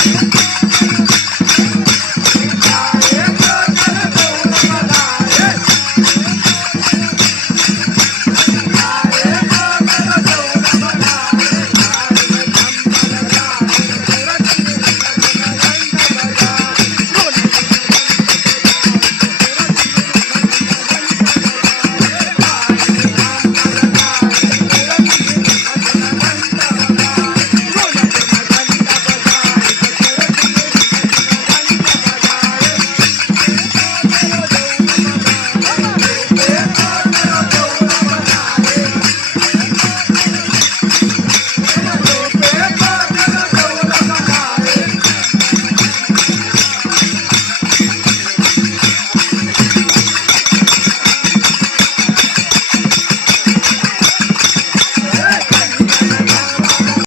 Thank you.